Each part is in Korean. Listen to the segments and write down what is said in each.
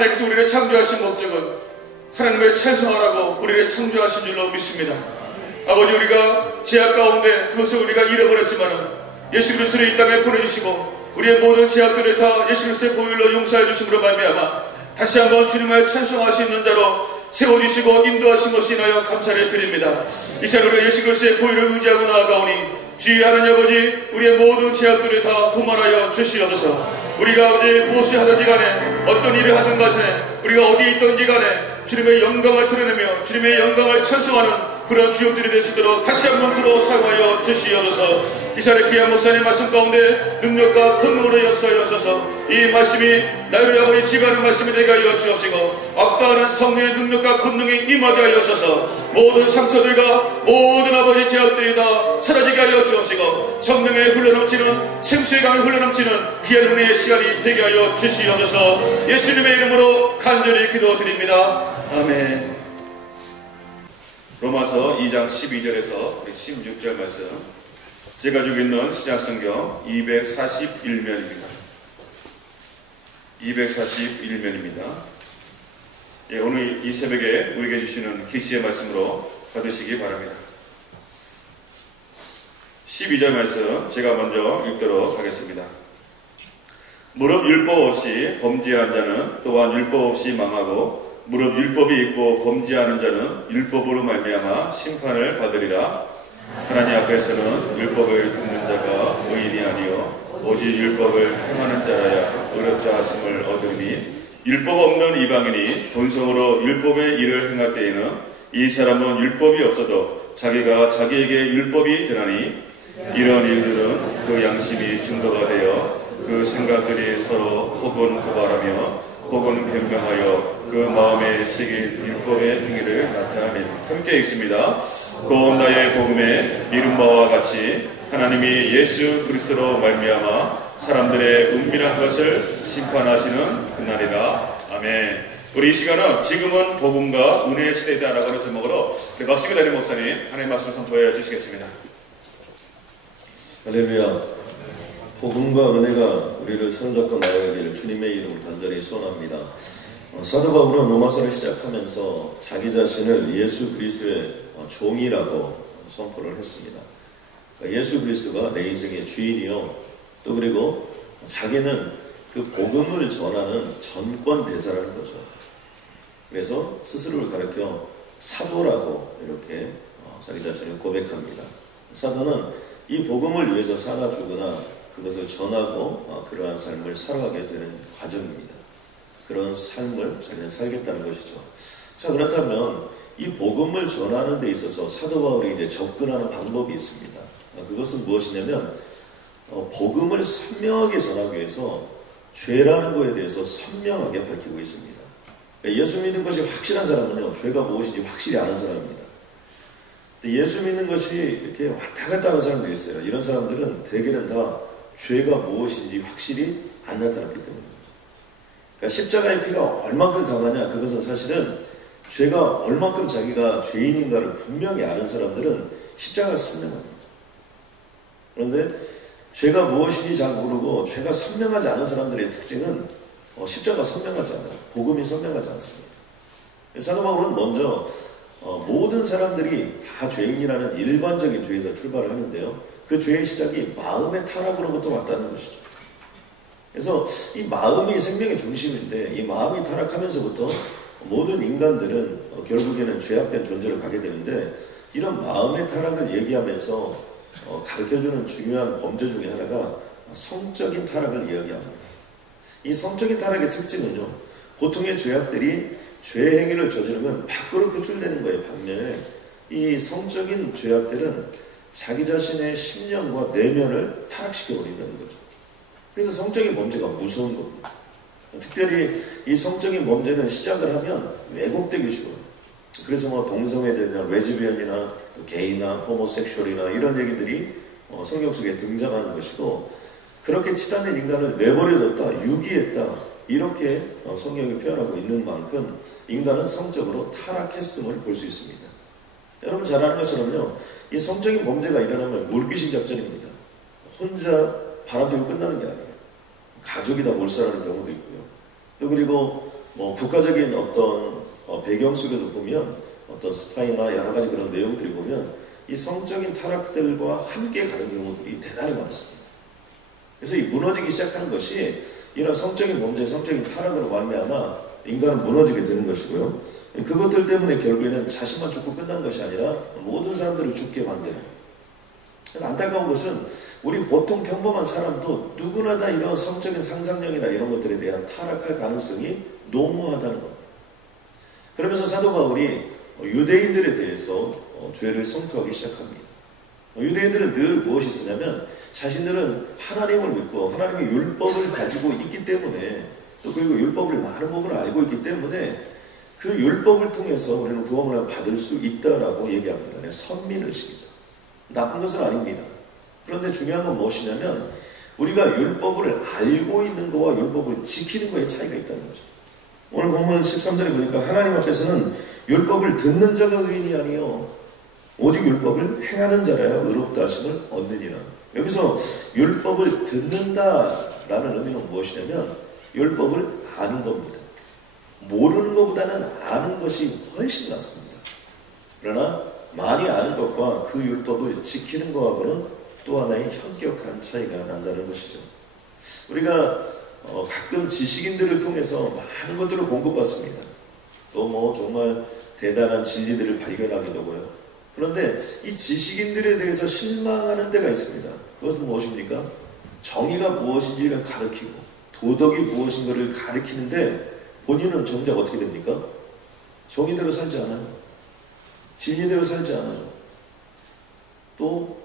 하나님께서 우리를 창조하신 목적은 하나님을 찬송하라고 우리를 창조하신 줄로 믿습니다. 아버지, 우리가 죄악 가운데 그것을 우리가 잃어버렸지만 예수 그리스도를 이 땅에 보내주시고 우리의 모든 죄악들을 다 예수 그리스도의 보혈로 용서해 주심으로 말미암아 다시 한번 주님을 찬송할 수 있는 자로 세워주시고 인도하신 것이 인하여 감사를 드립니다. 이 시간 우리가 예수 그리스도의 보혈을 의지하고 나아가오니 주의 하나님 아버지, 우리의 모든 죄악들을 다 도말하여 주시옵소서. 우리가 아버지 무엇을 하든지 간에 어떤 일을 하든 간에 우리가 어디에 있든지 간에 주님의 영광을 드러내며 주님의 영광을 찬송하는 그런 주역들이 될 수 있도록 다시 한번 그로 사용하여 주시옵소서. 이 시간에 귀한 목사님 말씀 가운데 능력과 권능으로 역사하여 주셔서 이 말씀이 나를 아버지 지배하는 말씀이 되게 하여 주옵시고 압도하는 성령의 능력과 권능이 임하게 하여 주셔서 모든 상처들과 모든 아버지 죄악들이 다 사라지게 하여 주옵시고 성령의 흘러넘치는 생수의 강이 흘러넘치는 귀한 은혜의 시간이 되게 하여 주시옵소서. 예수님의 이름으로 간절히 기도드립니다. 아멘. 로마서 2장 12절에서 16절 말씀, 제가 가지고 있는 시작성경 241면입니다. 241면입니다. 예, 오늘 이 새벽에 우리에게 주시는 계시의 말씀으로 받으시기 바랍니다. 12절 말씀 제가 먼저 읽도록 하겠습니다. 무릇 율법 없이 범죄한 자는 또한 율법 없이 망하고 무릇 율법이 있고 범죄하는 자는 율법으로 말미암아 심판을 받으리라. 하나님 앞에서는 율법을 듣는 자가 의인이 아니요 오직 율법을 행하는 자라야 의롭다 하심을 얻으니 율법 없는 이방인이 본성으로 율법의 일을 행할 때에는 이 사람은 율법이 없어도 자기가 자기에게 율법이 되나니 이런 일들은 그 양심이 증거가 되어 그 생각들이 서로 혹은 고발하며 혹은 변명하여 그 마음에 새긴 율법의 행위를 나타내는 함께 읽습니다. 곧 나의 복음에 이른 바와 같이 하나님이 예수 그리스도로 말미암아 사람들의 은밀한 것을 심판하시는 그날이라. 아멘. 우리 이 시간은 지금은 복음과 은혜의 시대다라고 하는 제목으로 박시구 담임 목사님 하나님의 말씀 선포해 주시겠습니다. 할렐루야. 복음과 은혜가 우리를 사로잡고 나아가기를 주님의 이름으로 간절히 소원합니다. 사도 바울은 로마서를 시작하면서 자기 자신을 예수 그리스도의 종이라고 선포를 했습니다. 예수 그리스도가 내 인생의 주인이요, 또 그리고 자기는 그 복음을 전하는 전권 대사라는 거죠. 그래서 스스로를 가리켜 사도라고 이렇게 자기 자신을 고백합니다. 사도는 이 복음을 위해서 살아 주거나 그것을 전하고 그러한 삶을 살아가게 되는 과정입니다. 그런 삶을 자기는 살겠다는 것이죠. 자, 그렇다면 이 복음을 전하는 데 있어서 사도 바울이 이제 접근하는 방법이 있습니다. 그것은 무엇이냐면 복음을 선명하게 전하기 위해서 죄라는 것에 대해서 선명하게 밝히고 있습니다. 예수 믿는 것이 확실한 사람은요, 죄가 무엇인지 확실히 아는 사람입니다. 예수 믿는 것이 이렇게 왔다 갔다 하는 사람들이 있어요. 이런 사람들은 대개는 다 죄가 무엇인지 확실히 안 나타났기 때문입니다. 그러니까 십자가의 피가 얼만큼 강하냐, 그것은 사실은 죄가 얼만큼 자기가 죄인인가를 분명히 아는 사람들은 십자가가 선명합니다. 그런데 죄가 무엇인지 잘 모르고 죄가 선명하지 않은 사람들의 특징은 십자가가 선명하지 않아요. 복음이 선명하지 않습니다. 사도 바울은 먼저 모든 사람들이 다 죄인이라는 일반적인 죄에서 출발을 하는데요, 그 죄의 시작이 마음의 타락으로부터 왔다는 것이죠. 그래서 이 마음이 생명의 중심인데 이 마음이 타락하면서부터 모든 인간들은 결국에는 죄악된 존재를 가게 되는데, 이런 마음의 타락을 얘기하면서 가르쳐주는 중요한 범죄 중에 하나가 성적인 타락을 이야기합니다. 이 성적인 타락의 특징은요, 보통의 죄악들이 죄 행위를 저지르면 밖으로 표출되는 거예요. 반면에 이 성적인 죄악들은 자기 자신의 심령과 내면을 타락시켜 버린다는 거죠. 그래서 성적인 범죄가 무서운 겁니다. 특별히 이 성적인 범죄는 시작을 하면 왜곡되기 쉬워요. 그래서 뭐 동성애자나 레즈비언이나 또 게이나 호모섹슈얼이나 이런 얘기들이 성경 속에 등장하는 것이고, 그렇게 치닫는 인간을 내버려뒀다, 유기했다, 이렇게 성경이 표현하고 있는 만큼 인간은 성적으로 타락했음을 볼 수 있습니다. 여러분 잘 아는 것처럼요, 이 성적인 범죄가 일어나면 물귀신 작전입니다. 혼자 바람피고 끝나는 게 아니에요. 가족이 다 몰살하는 경우도 있고요. 또 그리고 국가적인 어떤 배경 속에서 보면 어떤 스파이나 여러 가지 그런 내용들이 보면 이 성적인 타락들과 함께 가는 경우들이 대단히 많습니다. 그래서 이 무너지기 시작하는 것이 이런 성적인 범죄, 성적인 타락으로 말미암아 인간은 무너지게 되는 것이고요. 그것들 때문에 결국에는 자신만 죽고 끝난 것이 아니라 모든 사람들을 죽게 만드는. 안타까운 것은 우리 보통 평범한 사람도 누구나 다 이런 성적인 상상력이나 이런 것들에 대한 타락할 가능성이 너무하다는 겁니다. 그러면서 사도 바울이 유대인들에 대해서 죄를 성토하기 시작합니다. 유대인들은 늘 무엇이 쓰냐면 자신들은 하나님을 믿고 하나님의 율법을 가지고 있기 때문에 또 그리고 율법을 많은 부분을 알고 있기 때문에 그 율법을 통해서 우리는 구원을 받을 수 있다라고 얘기합니다. 선민의식이죠. 나쁜 것은 아닙니다. 그런데 중요한 건 무엇이냐면 우리가 율법을 알고 있는 것과 율법을 지키는 것의 차이가 있다는 거죠. 오늘 본문 13절에 보니까 하나님 앞에서는 율법을 듣는 자가 의인이 아니요 오직 율법을 행하는 자라야 의롭다 하심을 얻느니라. 여기서 율법을 듣는다라는 의미는 무엇이냐면 율법을 아는 겁니다. 모르는 것보다는 아는 것이 훨씬 낫습니다. 그러나 많이 아는 것과 그 율법을 지키는 것하고는 또 하나의 현격한 차이가 난다는 것이죠. 우리가 가끔 지식인들을 통해서 많은 것들을 공급받습니다. 또 정말 대단한 진리들을 발견하기도 하고요. 그런데 이 지식인들에 대해서 실망하는 데가 있습니다. 그것은 무엇입니까? 정의가 무엇인지를 가르치고 도덕이 무엇인가를 가르치는데 본인은 정작 어떻게 됩니까? 정의대로 살지 않아요. 진리대로 살지 않아요. 또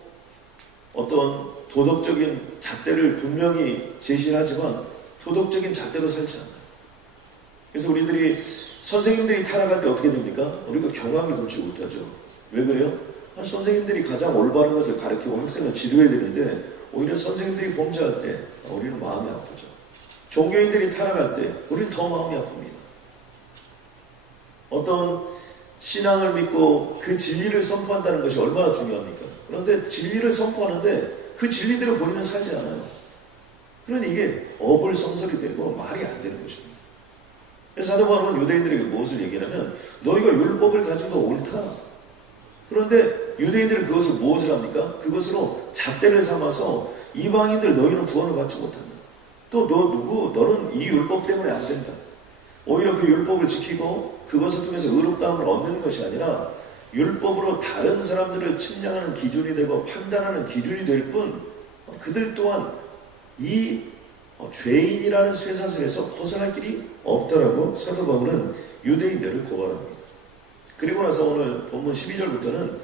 어떤 도덕적인 잣대를 분명히 제시하지만 도덕적인 잣대로 살지 않아요. 그래서 우리들이 선생님들이 타락할 때 어떻게 됩니까? 우리가 경악을 금치 못하죠. 왜 그래요? 선생님들이 가장 올바른 것을 가르치고 학생을 지도해야 되는데 오히려 선생님들이 범죄할 때 우리는 마음이 아프죠. 종교인들이 타락할 때 우리는 더 마음이 아픕니다. 어떤 신앙을 믿고 그 진리를 선포한다는 것이 얼마나 중요합니까? 그런데 진리를 선포하는데 그 진리대로 본인은 살지 않아요. 그러니 이게 어불성설이 되고 말이 안 되는 것입니다. 그래서 사도 바울은 유대인들에게 무엇을 얘기하냐면 너희가 율법을 가진 거 옳다. 그런데 유대인들은 그것을 무엇을 합니까? 그것으로 잣대를 삼아서 이방인들 너희는 구원을 받지 못한다. 또 너는 이 율법 때문에 안 된다. 오히려 그 율법을 지키고 그것을 통해서 의롭다함을 얻는 것이 아니라 율법으로 다른 사람들을 측량하는 기준이 되고 판단하는 기준이 될 뿐 그들 또한 이 죄인이라는 쇠사슬에서 벗어날 길이 없다라고 사도 바울은 유대인들을 고발합니다. 그리고 나서 오늘 본문 12절부터는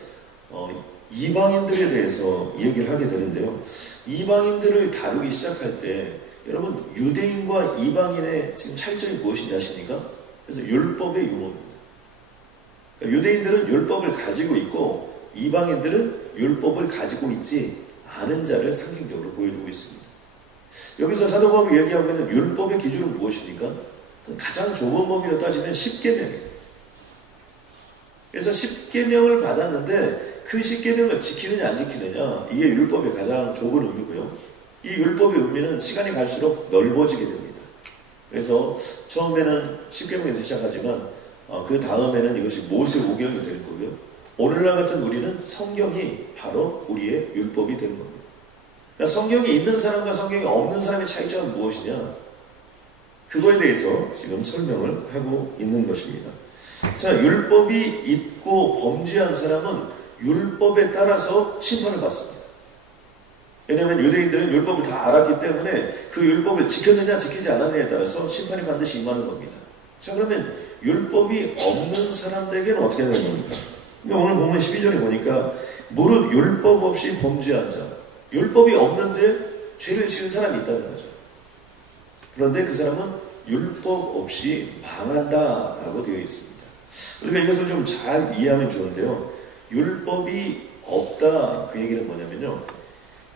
이방인들에 대해서 얘기를 하게 되는데요. 이방인들을 다루기 시작할 때 여러분 유대인과 이방인의 지금 차이점이 무엇인지 아십니까? 그래서 율법의 유무입니다. 그러니까 유대인들은 율법을 가지고 있고 이방인들은 율법을 가지고 있지 않은 자를 상징적으로 보여주고 있습니다. 여기서 사도 바울이 얘기하고 있는 율법의 기준은 무엇입니까? 가장 좁은 범위로 따지면 10계명이에요. 그래서 10계명을 받았는데 그 10계명을 지키느냐 안 지키느냐 이게 율법의 가장 좁은 의미고요. 이 율법의 의미는 시간이 갈수록 넓어지게 됩니다. 그래서 처음에는 10계명에서 시작하지만 그 다음에는 이것이 모세오경이 될 거고요. 오늘날 같은 우리는 성경이 바로 우리의 율법이 되는 겁니다. 그러니까 성경이 있는 사람과 성경이 없는 사람의 차이점은 무엇이냐? 그거에 대해서 지금 설명을 하고 있는 것입니다. 자, 율법이 있고 범죄한 사람은 율법에 따라서 심판을 받습니다. 왜냐하면 유대인들은 율법을 다 알았기 때문에 그 율법을 지켰느냐 지키지 않았느냐에 따라서 심판이 반드시 임하는 겁니다. 자, 그러면 율법이 없는 사람들에게는 어떻게 되는 겁니까? 그러니까 오늘 보면 12절에 보니까 무릇 율법 없이 범죄한 자, 율법이 없는데 죄를 지은 사람이 있다는 거죠. 그런데 그 사람은 율법 없이 망한다라고 되어 있습니다. 우리가 이것을 좀 잘 이해하면 좋은데요. 율법이 없다 그 얘기는 뭐냐면요.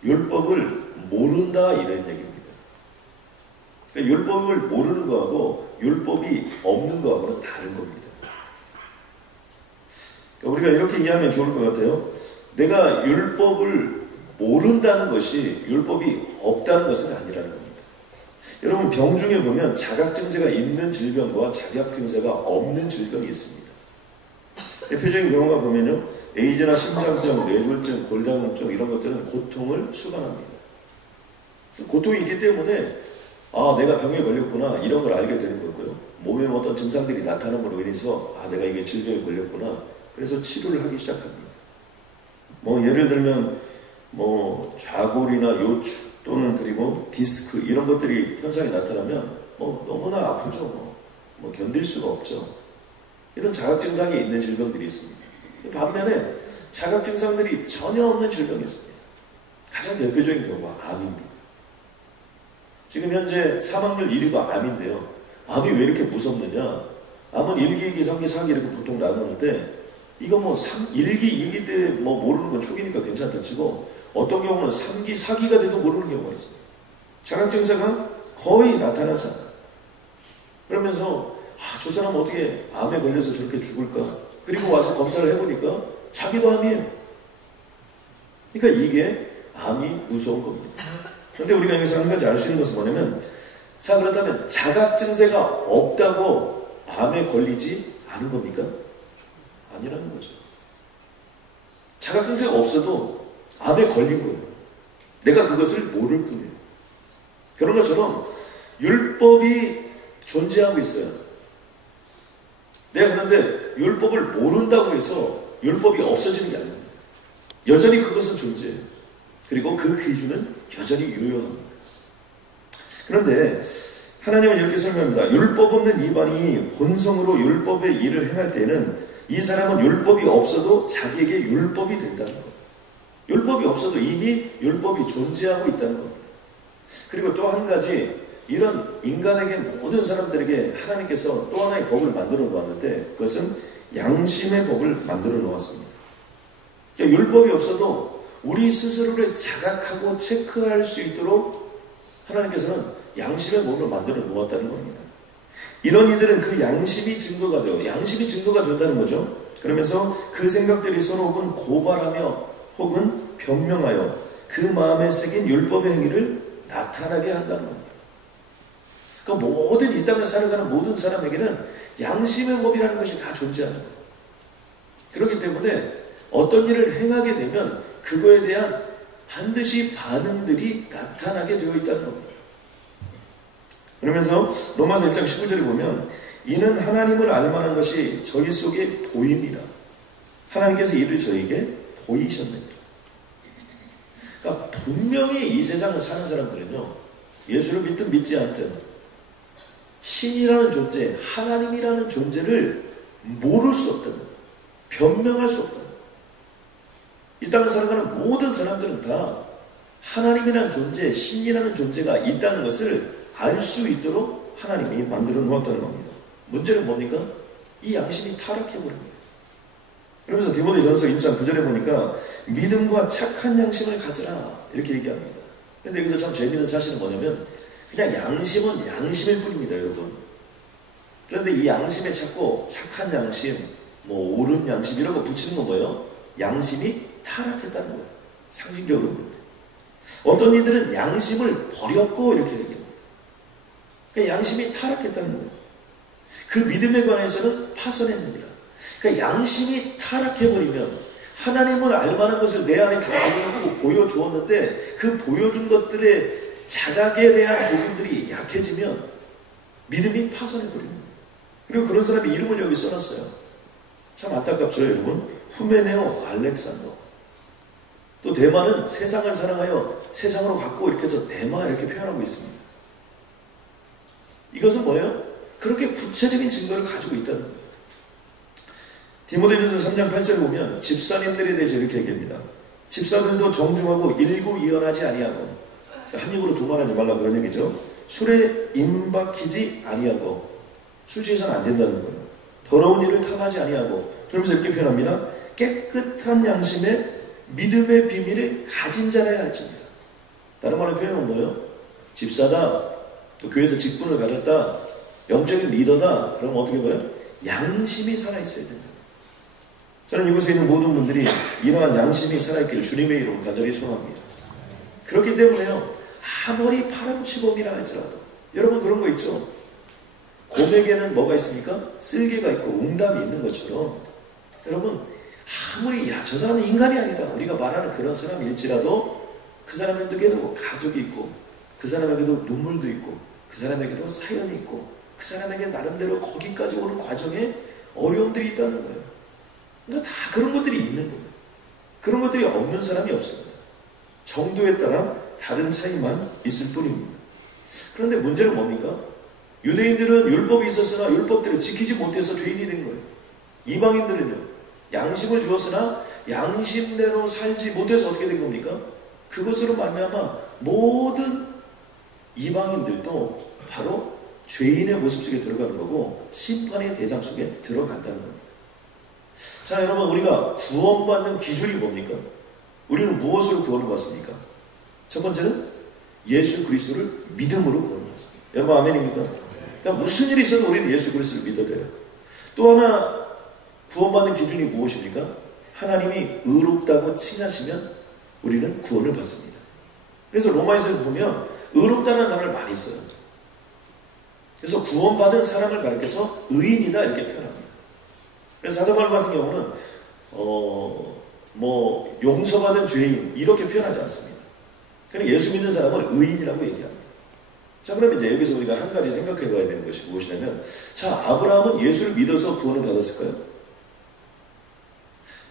율법을 모른다 이런 얘기입니다. 그러니까 율법을 모르는 거하고 율법이 없는 거하고는 다른 겁니다. 그러니까 우리가 이렇게 이해하면 좋을 것 같아요. 내가 율법을 모른다는 것이 율법이 없다는 것은 아니라는 겁니다. 여러분, 병 중에 보면 자각증세가 있는 질병과 자각증세가 없는 질병이 있습니다. 대표적인 경우가 보면요, 에이즈나 심장병, 뇌졸중, 골다공증 이런 것들은 고통을 수반합니다. 고통이 있기 때문에 내가 병에 걸렸구나 이런 걸 알게 되는 거고요. 몸에 어떤 증상들이 나타남으로 인해서 내가 이게 질병에 걸렸구나, 그래서 치료를 하기 시작합니다. 예를 들면 좌골이나 요추 또는 그리고 디스크 이런 것들이 현상이 나타나면 너무나 아프죠. 견딜 수가 없죠. 이런 자각 증상이 있는 질병들이 있습니다. 반면에 자각 증상들이 전혀 없는 질병이 있습니다. 가장 대표적인 경우가 암입니다. 지금 현재 사망률 1위가 암인데요. 암이 왜 이렇게 무섭느냐? 암은 1기, 2기, 3기, 4기 이렇게 보통 나누는데, 이거 1기, 2기 때 모르는 건 초기니까 괜찮다 치고, 어떤 경우는 3기, 4기가 돼도 모르는 경우가 있습니다. 자각 증세가 거의 나타나지 않아요. 그러면서 저 사람은 어떻게 암에 걸려서 저렇게 죽을까? 그리고 와서 검사를 해보니까 자기도 암이에요. 그러니까 이게 암이 무서운 겁니다. 그런데 우리가 여기서 한 가지 알 수 있는 것은 뭐냐면, 자, 그렇다면 자각 증세가 없다고 암에 걸리지 않은 겁니까? 아니라는 거죠. 자각 증세가 없어도 암에 걸린 거예요. 내가 그것을 모를 뿐이에요. 그런 것처럼 율법이 존재하고 있어요. 내가 그런데 율법을 모른다고 해서 율법이 없어지는 게 아닙니다. 여전히 그것은 존재해요. 그리고 그 기준은 여전히 유효합니다. 그런데 하나님은 이렇게 설명합니다. 율법 없는 이방인이 본성으로 율법의 일을 행할 때는 이 사람은 율법이 없어도 자기에게 율법이 된다는 것. 율법이 없어도 이미 율법이 존재하고 있다는 겁니다. 그리고 또 한 가지, 이런 인간에게, 모든 사람들에게 하나님께서 또 하나의 법을 만들어 놓았는데, 그것은 양심의 법을 만들어 놓았습니다. 그러니까 율법이 없어도 우리 스스로를 자각하고 체크할 수 있도록 하나님께서는 양심의 법을 만들어 놓았다는 겁니다. 이런 이들은 그 양심이 증거가 돼요. 양심이 증거가 된다는 거죠. 그러면서 그 생각들이 서로 혹은 고발하며 혹은 변명하여 그 마음에 새긴 율법의 행위를 나타나게 한다는 겁니다. 그러니까 모든 이 땅을 살아가는 모든 사람에게는 양심의 법이라는 것이 다 존재하는 거예요. 그렇기 때문에 어떤 일을 행하게 되면 그거에 대한 반드시 반응들이 나타나게 되어 있다는 겁니다. 그러면서 로마서 1장 19절에 보면, 이는 하나님을 알만한 것이 저희 속에 보임이라. 하나님께서 이를 저에게 보이셨느니라. 그러니까 분명히 이 세상을 사는 사람들은요, 예수를 믿든 믿지 않든 신이라는 존재, 하나님이라는 존재를 모를 수 없다는 거예요. 변명할 수 없다는 거예요. 이 땅을 살아가는 모든 사람들은 다 하나님이라는 존재, 신이라는 존재가 있다는 것을 알 수 있도록 하나님이 만들어 놓았다는 겁니다. 문제는 뭡니까? 이 양심이 타락해버린 거예요. 그러면서 디모데전서 1장 9절에 보니까 믿음과 착한 양심을 가지라 이렇게 얘기합니다. 그런데 여기서 참 재미있는 사실은 뭐냐면, 그냥 양심은 양심일 뿐입니다, 여러분. 그런데 이 양심에 자꾸 착한 양심, 옳은 양심 이런 거 붙이는 건 뭐예요? 양심이 타락했다는 거예요. 상징적으로 보는데. 어떤 이들은 양심을 버렸고 이렇게 얘기합니다. 그러니까 양심이 타락했다는 거예요. 그 믿음에 관해서는 파선했느니라. 그러니까 양심이 타락해버리면 하나님을 알만한 것을 내 안에 다 가지고 보여주었는데, 그 보여준 것들의 자각에 대한 부분들이 약해지면 믿음이 파선해버립니다. 그리고 그런 사람의 이름을 여기 써놨어요. 참 안타깝죠, 여러분. 후메네오 알렉산더. 또 대마는 세상을 사랑하여 세상으로 갖고 이렇게 해서 대마 이렇게 표현하고 있습니다. 이것은 뭐예요? 그렇게 구체적인 증거를 가지고 있다는 거예요. 디모데전서 3장 8절에 보면 집사님들에 대해서 이렇게 얘기합니다. 집사들도 정중하고 일구이연하지 아니하고, 그러니까 한 입으로 두말하지 말라 그런 얘기죠. 술에 임박히지 아니하고, 술 취해서는 안 된다는 거예요. 더러운 일을 탐하지 아니하고, 그러면서 이렇게 표현합니다. 깨끗한 양심에 믿음의 비밀을 가진 자라야 할지니라. 다른 말로 표현은 뭐예요? 집사다, 또 교회에서 직분을 가졌다, 영적인 리더다. 그럼 어떻게 봐요? 양심이 살아있어야 된다. 저는 이곳에 있는 모든 분들이 이러한 양심이 살아있기를 주님의 이름으로 간절히 소원합니다. 그렇기 때문에요, 아무리 파렴치범이라 할지라도, 여러분 그런 거 있죠? 곰에게는 뭐가 있습니까? 쓸개가 있고 웅담이 있는 것처럼 여러분 아무리 저 사람은 인간이 아니다 우리가 말하는 그런 사람일지라도 그 사람에게도 가족이 있고 그 사람에게도 눈물도 있고 그 사람에게도 사연이 있고 그 사람에게 나름대로 거기까지 오는 과정에 어려움들이 있다는 거예요. 그러니까 다 그런 것들이 있는 거예요. 그런 것들이 없는 사람이 없습니다. 정도에 따라 다른 차이만 있을 뿐입니다. 그런데 문제는 뭡니까? 유대인들은 율법이 있었으나 율법대로 지키지 못해서 죄인이 된 거예요. 이방인들은요, 양심을 주었으나 양심대로 살지 못해서 어떻게 된 겁니까? 그것으로 말미암아 모든 이방인들도 바로 죄인의 모습 속에 들어가는 거고 심판의 대상 속에 들어간다는 겁니다. 자, 여러분, 우리가 구원받는 기준이 뭡니까? 우리는 무엇으로 구원을 받습니까? 첫 번째는 예수 그리스도를 믿음으로 구원을 받습니다. 여러분 아멘입니까? 그러니까 무슨 일이 있어도 우리는 예수 그리스도를 믿어야 돼요. 또 하나 구원받는 기준이 무엇입니까? 하나님이 의롭다고 칭하시면 우리는 구원을 받습니다. 그래서 로마에서 보면 의롭다는 단어를 많이 써요. 그래서 구원받은 사람을 가리켜서 의인이다 이렇게 표현합니다. 그래서 사도 바울 같은 경우는 용서받은 죄인 이렇게 표현하지 않습니다. 그냥 예수 믿는 사람은 의인이라고 얘기합니다. 자, 그러면 이제 여기서 우리가 한 가지 생각해 봐야 되는 것이 무엇이냐면, 자, 아브라함은 예수를 믿어서 구원을 받았을까요?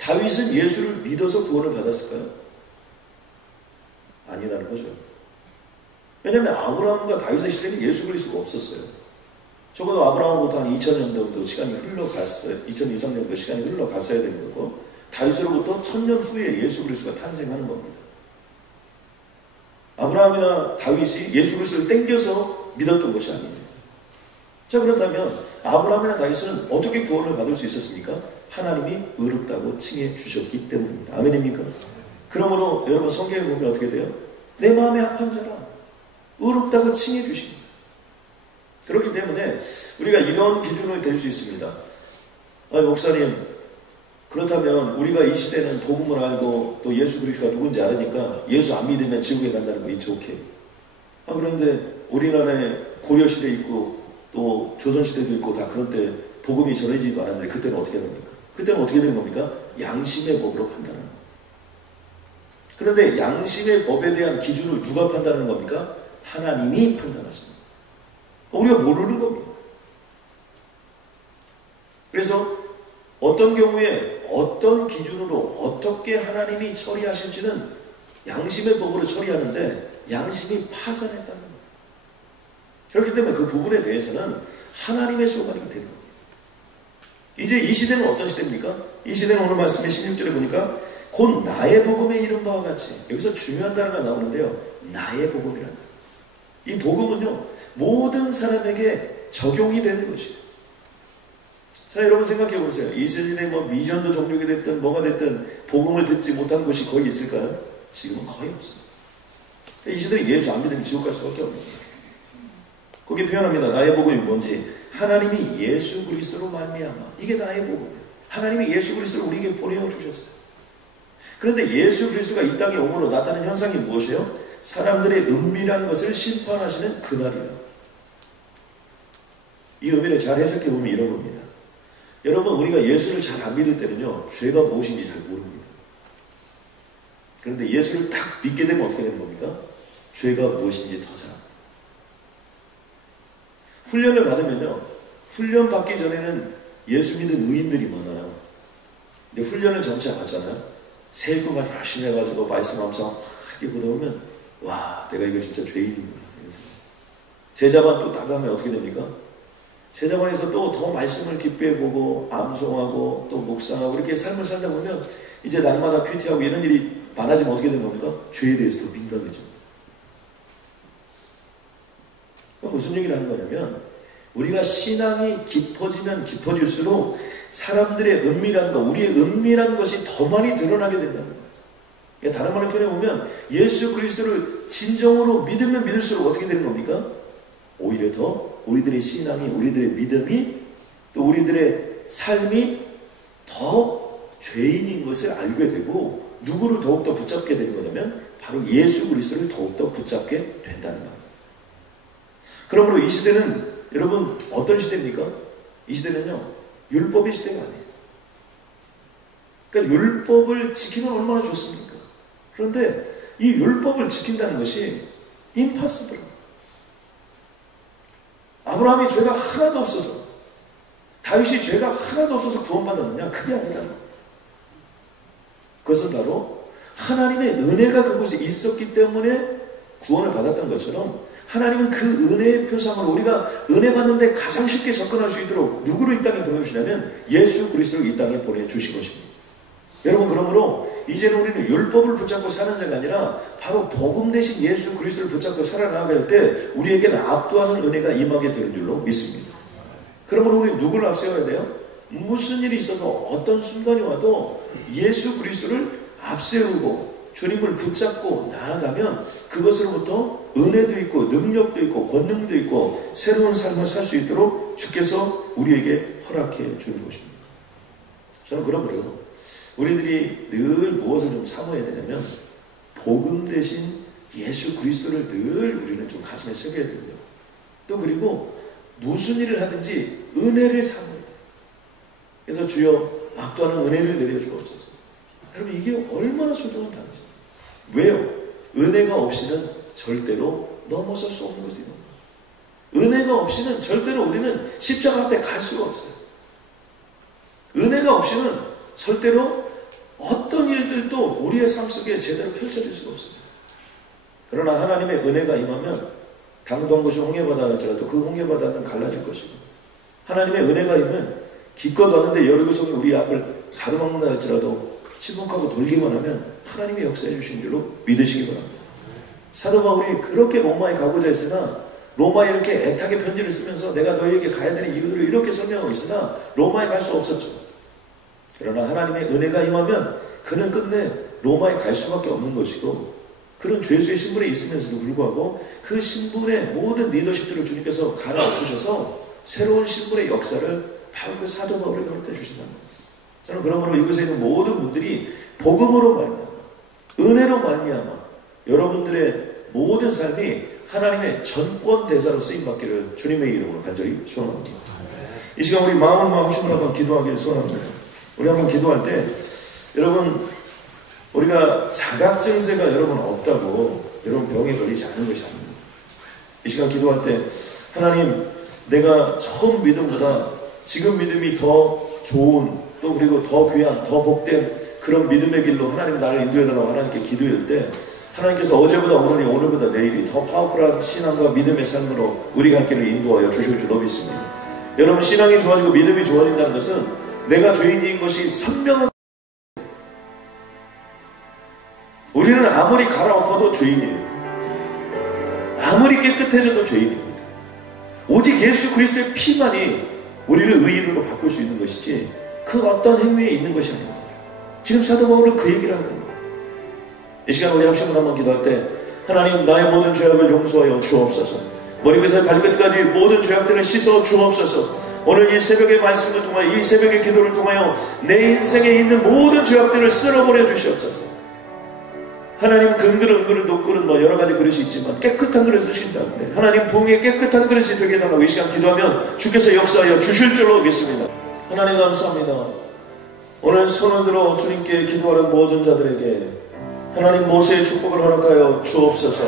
다윗은 예수를 믿어서 구원을 받았을까요? 아니라는 거죠. 왜냐하면 아브라함과 다윗의 시대는 예수 그리스도가 없었어요. 적어도 아브라함으로부터 한 2000년 정도 시간이 흘러갔어요. 2002~3년 정도 시간이 흘러갔어야 되는 거고, 다윗으로부터 1000년 후에 예수 그리스도가 탄생하는 겁니다. 아브라함이나 다윗이 예수 그리스도를 땡겨서 믿었던 것이 아니에요. 자, 그렇다면 아브라함이나 다윗은 어떻게 구원을 받을 수 있었습니까? 하나님이 의롭다고 칭해 주셨기 때문입니다. 아멘입니까? 그러므로 여러분 성경에 보면 어떻게 돼요? 내 마음에 합한 자라 의롭다고 칭해 주십니다. 그렇기 때문에 우리가 이런 기준으로 될 수 있습니다. 목사님, 그렇다면 우리가 이 시대는 복음을 알고 또 예수 그리스도가 누군지 알으니까 예수 안 믿으면 지옥에 간다는 거 it's okay. 그런데 우리나라에 고려시대 있고 또 조선시대도 있고 다 그런 때 복음이 전해지지도 않았는데 그때는 어떻게 됩니까? 그때는 어떻게 되는 겁니까? 양심의 법으로 판단하는 겁니다. 그런데 양심의 법에 대한 기준을 누가 판단하는 겁니까? 하나님이 판단하십니다. 우리가 모르는 겁니다. 그래서 어떤 경우에 어떤 기준으로 어떻게 하나님이 처리하실지는 양심의 법으로 처리하는데 양심이 파산했다는 겁니다. 그렇기 때문에 그 부분에 대해서는 하나님의 소관이 되는 겁니다. 이제 이 시대는 어떤 시대입니까? 이 시대는 오늘 말씀의 16절에 보니까 곧 나의 복음에 이른 바와 같이, 여기서 중요한 단어가 나오는데요, 나의 복음이란다. 이 복음은요 모든 사람에게 적용이 되는 것이에요. 자, 여러분 생각해 보세요. 이 시대에 미전도 종족이 됐든 뭐가 됐든 복음을 듣지 못한 곳이 거의 있을까요? 지금은 거의 없습니다. 이 시대는 예수 안 믿으면 지옥 갈 수밖에 없습니다. 거기 표현합니다. 나의 복음이 뭔지. 하나님이 예수 그리스도로 말미암아. 이게 나의 복음이에요. 하나님이 예수 그리스도를 우리에게 보내주셨어요. 그런데 예수 그리스도가 이 땅에 오므로 나타나는 현상이 무엇이에요? 사람들의 은밀한 것을 심판하시는 그날이다. 이 의미를 잘 해석해 보면 이런 겁니다. 여러분, 우리가 예수를 잘 안 믿을 때는요, 죄가 무엇인지 잘 모릅니다. 그런데 예수를 딱 믿게 되면 어떻게 되는 겁니까? 죄가 무엇인지 더 잘 압니다. 훈련을 받으면요, 훈련 받기 전에는 예수 믿은 의인들이 많아요. 근데 훈련을 전체 받잖아요. 세일구만 열심히 해가지고 말씀하면서 막 이렇게 보다 보면, 와, 내가 이거 진짜 죄인이구나. 제자반 또 나가면 어떻게 됩니까? 제자반에서 또 더 말씀을 깊이 보고 암송하고 또 묵상하고 이렇게 삶을 살다 보면 이제 날마다 큐티하고 이런 일이 많아지면 어떻게 되는 겁니까? 죄에 대해서 더 민감해집니다. 그러니까 무슨 얘기를 하는 거냐면 우리가 신앙이 깊어지면 깊어질수록 사람들의 은밀한 것, 우리의 은밀한 것이 더 많이 드러나게 된다는 거예요. 그러니까 다른 말로 표현해보면 예수 그리스도를 진정으로 믿으면 믿을수록 어떻게 되는 겁니까? 오히려 더 우리들의 신앙이, 우리들의 믿음이, 또 우리들의 삶이 더 죄인인 것을 알게 되고 누구를 더욱더 붙잡게 되는 거냐면 바로 예수 그리스도를 더욱더 붙잡게 된다는 겁니다. 그러므로 이 시대는 여러분 어떤 시대입니까? 이 시대는요, 율법의 시대가 아니에요. 그러니까 율법을 지키면 얼마나 좋습니까? 그런데 이 율법을 지킨다는 것이 임파서블. 아브라함이 죄가 하나도 없어서, 다윗이 죄가 하나도 없어서 구원받았느냐? 그게 아니다. 그것은 바로 하나님의 은혜가 그곳에 있었기 때문에 구원을 받았던 것처럼, 하나님은 그 은혜의 표상으로 우리가 은혜 받는데 가장 쉽게 접근할 수 있도록 누구를 이 땅에 보내주시냐면 예수 그리스도를 이 땅에 보내주신 것입니다. 여러분, 그러므로 이제는 우리는 율법을 붙잡고 사는 자가 아니라 바로 복음 대신 예수 그리스도를 붙잡고 살아나갈 때 우리에게는 압도하는 은혜가 임하게 되는 줄로 믿습니다. 그러므로 우리 누구를 앞세워야 돼요? 무슨 일이 있어도, 어떤 순간이 와도 예수 그리스도를 앞세우고 주님을 붙잡고 나아가면 그것으로부터 은혜도 있고 능력도 있고 권능도 있고 새로운 삶을 살 수 있도록 주께서 우리에게 허락해 주는 것입니다. 저는 그러므로 우리들이 늘 무엇을 좀 사모해야 되냐면 복음 대신 예수 그리스도를 늘 우리는 좀 가슴에 새겨야 되고요. 또 그리고 무슨 일을 하든지 은혜를 사모해야 돼요. 그래서 주여 압도하는 은혜를 내려주옵소서. 여러분, 이게 얼마나 소중한 단어죠. 왜요? 은혜가 없이는 절대로 넘어설 수 없는 것입니다. 은혜가 없이는 절대로 우리는 십자가 앞에 갈 수가 없어요. 은혜가 없이는 절대로 어떤 일들도 우리의 삶 속에 제대로 펼쳐질 수가 없습니다. 그러나 하나님의 은혜가 임하면 당도한 것이 홍해바다 할지라도 그 홍해바다는 갈라질 것이고, 하나님의 은혜가 임하면 기껏 왔는데 여리고성이 우리 앞을 가로막는다 할지라도 침묵하고 돌기만 하면 하나님의 역사해 주신 줄로 믿으시기 바랍니다. 사도 바울이 그렇게 로마에 가고자 했으나, 로마에 이렇게 애타게 편지를 쓰면서 내가 너희에게 가야 되는 이유들을 이렇게 설명하고 있으나 로마에 갈 수 없었죠. 그러나 하나님의 은혜가 임하면 그는 끝내 로마에 갈 수밖에 없는 것이고, 그런 죄수의 신분에 있으면서도 불구하고 그 신분의 모든 리더십들을 주님께서 갈아엎으셔서 새로운 신분의 역사를 바로 그 사도 바울에게 허락해 주신다는 겁니다. 저는 그러므로 이곳에 있는 모든 분들이 복음으로 말미암아, 은혜로 말미암아 여러분들의 모든 삶이 하나님의 전권 대사로 쓰임받기를 주님의 이름으로 간절히 소원합니다. 이 시간 우리 마음을 마음심으로 한번 기도하기를 소원합니다. 우리 한번 기도할 때 여러분, 우리가 자각증세가 여러분 없다고 여러분 병에 걸리지 않은 것이 아닙니다. 이 시간 기도할 때 하나님, 내가 처음 믿음보다 지금 믿음이 더 좋은, 또 그리고 더 귀한, 더 복된 그런 믿음의 길로 하나님 나를 인도해달라고 하나님께 기도할 때 하나님께서 어제보다 오늘이, 오늘보다 내일이 더 파워풀한 신앙과 믿음의 삶으로 우리 갈 길을 인도하여 주실 줄로 믿습니다. 여러분, 신앙이 좋아지고 믿음이 좋아진다는 것은 내가 죄인인 것이 선명한, 우리는 아무리 갈아엎어도 죄인이에요. 아무리 깨끗해져도 죄인입니다. 오직 예수 그리스도의 피만이 우리를 의인으로 바꿀 수 있는 것이지 그 어떤 행위에 있는 것이 아닙니다. 지금 사도 바울은 그 얘기를 하는 겁니다. 이 시간 우리 합심을 한번 기도할 때 하나님, 나의 모든 죄악을 용서하여 주옵소서. 머리끝에서 발끝까지 모든 죄악들을 씻어 주옵소서. 오늘 이 새벽의 말씀을 통하여, 이 새벽의 기도를 통하여 내 인생에 있는 모든 죄악들을 쓸어버려 주시옵소서. 하나님, 근그릇, 은그릇, 녹그릇, 여러 가지 그릇이 있지만 깨끗한 그릇을 쓰신다는데 하나님 부흥의 깨끗한 그릇이 되게 해달라고 이 시간 기도하면 주께서 역사하여 주실 줄로 믿습니다. 하나님 감사합니다. 오늘 손을 들어 주님께 기도하는 모든 자들에게 하나님 모세의 축복을 허락하여 주옵소서.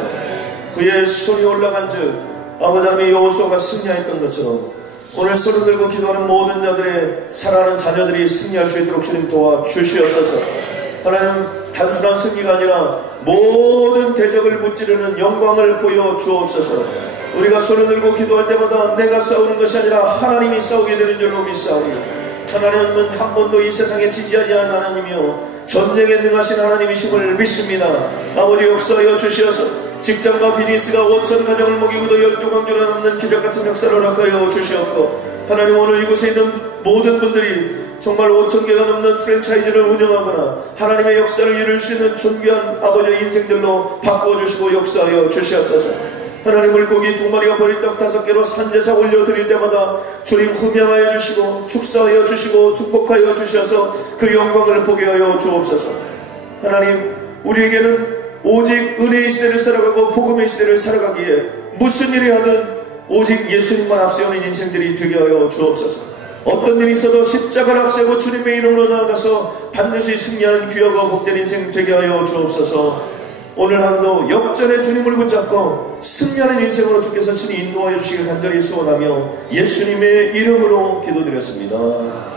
그의 손이 올라간 즉 아버지 하나님의 여호수아가 승리했던 것처럼 오늘 손을 들고 기도하는 모든 자들의 사랑하는 자녀들이 승리할 수 있도록 주님 도와주시옵소서. 하나님, 단순한 승리가 아니라 모든 대적을 무찌르는 영광을 보여주옵소서. 우리가 손을 들고 기도할 때마다 내가 싸우는 것이 아니라 하나님이 싸우게 되는 줄로 믿사오니, 하나님은 한 번도 이 세상에 지지하지 않은 하나님이요 전쟁에 능하신 하나님이심을 믿습니다. 아버지, 역사하여 주시어서 직장과 비즈니스가 5천 가정을 먹이고도 12광주로 남는 기적같은 역사를 허락하여 주시옵고, 하나님, 오늘 이곳에 있는 모든 분들이 정말 5천 개가 넘는 프랜차이즈를 운영하거나 하나님의 역사를 이룰 수 있는 존귀한 아버지의 인생들로 바꿔주시고 역사하여 주시옵소서. 하나님, 물고기 2마리가 보리떡 5개로 산제사 올려드릴 때마다 주님 흠양하여 주시고 축사하여 주시고 축복하여 주셔서 그 영광을 보게 하여 주옵소서. 하나님, 우리에게는 오직 은혜의 시대를 살아가고 복음의 시대를 살아가기에 무슨 일을 하든 오직 예수님만 앞세우는 인생들이 되게 하여 주옵소서. 어떤 일이 있어도 십자가를 앞세우고 주님의 이름으로 나아가서 반드시 승리하는 귀하고 복된 인생 되게 하여 주옵소서. 오늘 하루도 역전의 주님을 붙잡고 승리하는 인생으로 주께서 친히 인도하여 주시길 간절히 소원하며 예수님의 이름으로 기도드렸습니다.